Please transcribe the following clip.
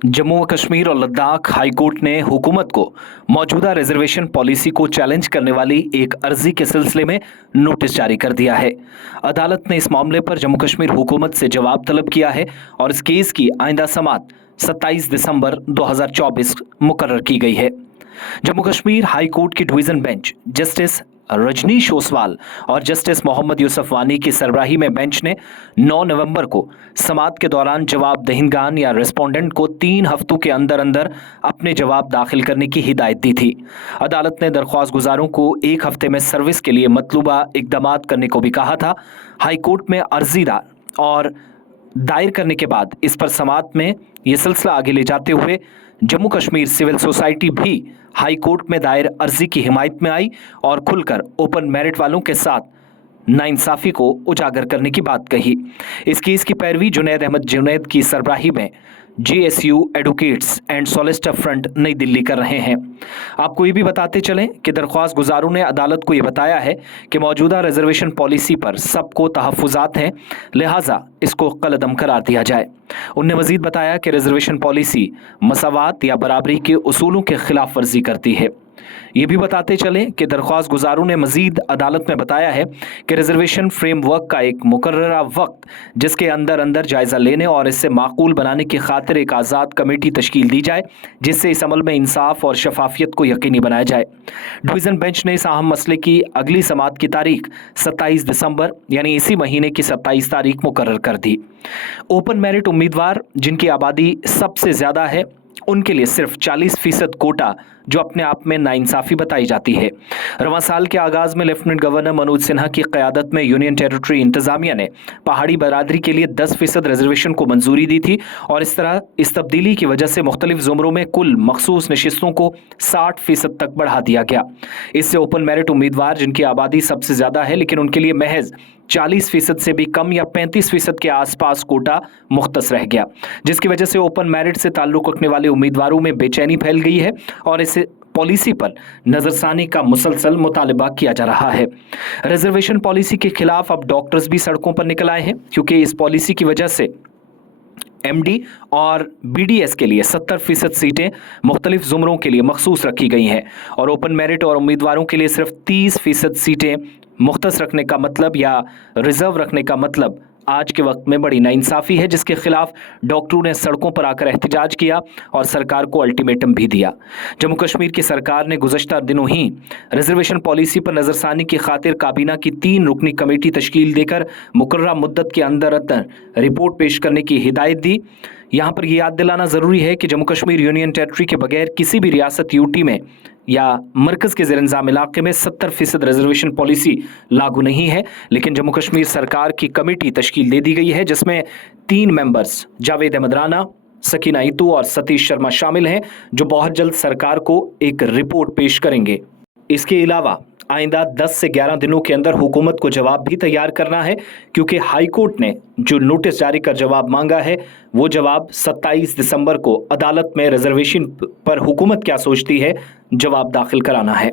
जम्मू व कश्मीर और Ladakh high court ने हुकूमत को मौजूदा रिजर्वेशन पॉलिसी को चैलेंज करने वाली एक अर्जी के सिलसिले में नोटिस जारी कर दिया है। अदालत ने इस मामले पर जम्मू कश्मीर हुकूमत से जवाब तलब किया है और इस केस की आइंदा समाअत 27 दिसंबर 2024 मुकर्रर की गई है। जम्मू कश्मीर हाई कोर्ट की division bench justice Rajnish Oswal और जस्टिस मोहम्मद यूसुफ वानी की सरबराही में बेंच ने 9 नवंबर को समाअत के दौरान जवाब दहिंदगान या रेस्पोंडेंट को 3 हफ्तों के अंदर अंदर अपने जवाब दाखिल करने की हिदायत दी थी। अदालत ने दरख्वास्त गुजारों को 1 हफ्ते में सर्विस के लिए मतलूबा इकदाम करने को भी कहा था। हाई कोर्ट में अर्जी दायर करने के बाद इस पर समाअत में ये सिलसिला आगे ले जाते हुए जम्मू कश्मीर सिविल सोसाइटी भी हाई कोर्ट में दायर अर्जी की हिमायत में आई और खुलकर ओपन मेरिट वालों के साथ नाइंसाफी को उजागर करने की बात कही। इस केस की पैरवी जुनैद अहमद जुनैद की सरबराही में GSU advocates and solicitor front नई दिल्ली कर रहे हैं। आपको ये भी बताते चलें कि दरख्वास्त गुजारों ने अदालत को ये बताया है कि मौजूदा रिजर्वेशन पॉलिसी पर सबको तहफ़्फ़ुज़ात हैं, लिहाजा इसको कलअदम करार दिया जाए। उनने मजीद बताया कि रिजर्वेशन पॉलिसी मसावात या बराबरी के उसूलों के खिलाफ वर्जी करती है। ये भी बताते चलें कि दरख्वास्त गुजारों ने मजीद अदालत में बताया है कि रिजर्वेशन फ्रेमवर्क का एक मुकर्ररा वक्त जिसके अंदर अंदर जायज़ा लेने और इसे माकूल बनाने की खातिर एक आज़ाद कमेटी तश्कील दी जाए, जिससे इस अमल में इंसाफ और शफाफियत को यकीनी बनाया जाए। डिवीज़न बेंच ने इस अहम मसले की अगली समाअत की तारीख 27 दिसंबर यानी इसी महीने की 27 तारीख मुकर्रर कर दी। ओपन मेरिट उम्मीदवार जिनकी आबादी सबसे ज़्यादा है उनके लिए सिर्फ 40% कोटा, जो अपने आप में नाइंसाफ़ी बताई जाती है। रवां साल के आगाज़ में लेफ्टिनेंट गवर्नर मनोज सिन्हा की क़यादत में यूनियन टेरिटरी इंतज़ामिया ने पहाड़ी बरादरी के लिए 10% रिजर्वेशन को मंजूरी दी थी और इस तरह इस तब्दीली की वजह से मुख्तलिफ ज़ुमरों में कुल मखसूस नशिस्तों को 60% तक बढ़ा दिया गया। इससे ओपन मेरिट उम्मीदवार जिनकी आबादी सबसे ज़्यादा है लेकिन उनके लिए महज 40% से भी कम या 35% के आसपास कोटा मुख्तस रह गया, जिसकी वजह से ओपन मेरिट से ताल्लुक़ रखने वाले उम्मीदवारों में बेचैनी फैल गई है और इस पॉलिसी पर नजरसानी का मुसलसल मुतालबा किया जा रहा है। रिजर्वेशन पॉलिसी के खिलाफ अब डॉक्टर्स भी सड़कों पर निकल आए हैं, क्योंकि इस पॉलिसी की वजह से MD और BDS के लिए 70% सीटें मुख्तलिफ ज़ुमरों के लिए मखसूस रखी गई हैं और ओपन मेरिट और उम्मीदवारों के लिए सिर्फ 30% सीटें मुख्तस रखने का मतलब या रिजर्व रखने का मतलब आज के वक्त में बड़ी नाइंसाफ़ी है, जिसके खिलाफ डॉक्टरों ने सड़कों पर आकर एहतजाज किया और सरकार को अल्टीमेटम भी दिया। जम्मू कश्मीर की सरकार ने गुज़श्ता दिनों ही रिजर्वेशन पॉलिसी पर नज़रसानी की खातिर काबीना की 3 रुकनी कमेटी तश्कील देकर मुकर्ररा मुद्दत के अंदर अंदर रिपोर्ट पेश करने की हिदायत दी। यहाँ पर यह याद दिलाना ज़रूरी है कि जम्मू कश्मीर यूनियन टेरिटरी के बगैर किसी भी रियासत UT में या मरकज़ के ज़ेर इंतज़ाम इलाके में 70% रिजर्वेशन पॉलिसी लागू नहीं है, लेकिन जम्मू कश्मीर सरकार की कमेटी तश्कील दे दी गई है, जिसमें 3 मेंबर्स जावेद अहमद राना, सकीना ईतू और सतीश शर्मा शामिल हैं, जो बहुत जल्द सरकार को एक रिपोर्ट पेश करेंगे। इसके अलावा आइंदा 10 से 11 दिनों के अंदर हुकूमत को जवाब भी तैयार करना है, क्योंकि हाई कोर्ट ने जो नोटिस जारी कर जवाब मांगा है वो जवाब 27 दिसंबर को अदालत में रिजर्वेशन पर हुकूमत क्या सोचती है जवाब दाखिल कराना है।